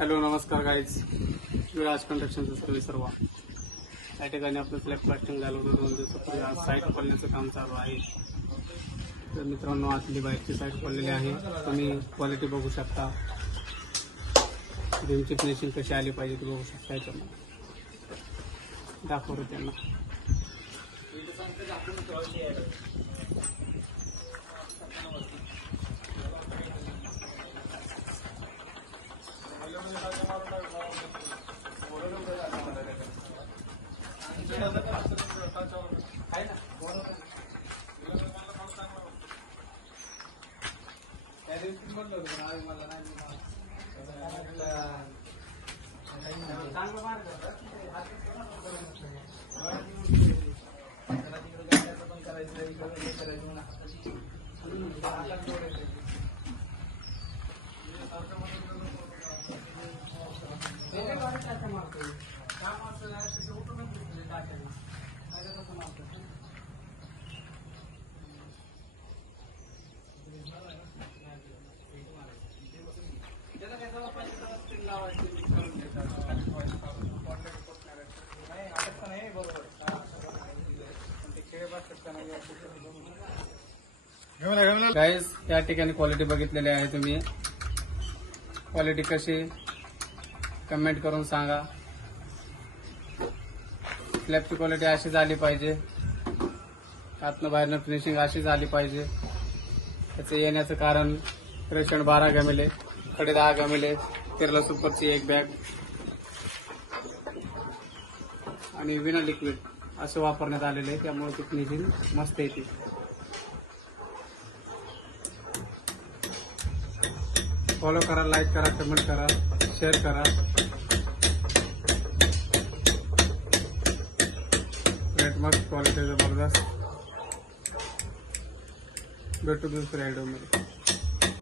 Hello नमस्कार guys, Viraj कंस्ट्रक्शनचं service सर्व या ठिकाणी आपलं स्लॅब प्लास्टिंग झालं होतं 2 दिवसापूर्वी. आज साईट खोलण्याचं काम चालू आहे. तर मित्रांनो, आतली बाहेरची साईट खोललेली आहे. तुम्ही क्वालिटी बघू शकता, बीमची फिनिशिंग कशी आली पाहिजे ती बघू शकता. याच्यामध्ये दाखवतो त्यांना. गाईज, या ठिकाणी क्वालिटी बघितलेली आहे. तुम्ही क्वालिटी कशी कमेंट करून सांगा. स्लॅबची क्वालिटी अशी झाली पाहिजे, आतनं बाहेरनं फिनिशिंग अशी झाली पाहिजे. त्याचं येण्याचं कारण क्रेशंट 12 गमेले, खडे 10 गमेले, केरला सुपरची 1 बॅग आणि विना लिक्विड असं वापरण्यात आलेले आहे. त्यामुळे ती फिनिशिंग मस्त येते. फॉलो करा, लाईक करा, कमेंट करा, शेअर करा. रेट मस्त, क्वालिटी जबरदस्त. भेटू दुसऱ्या व्हिडिओमध्ये.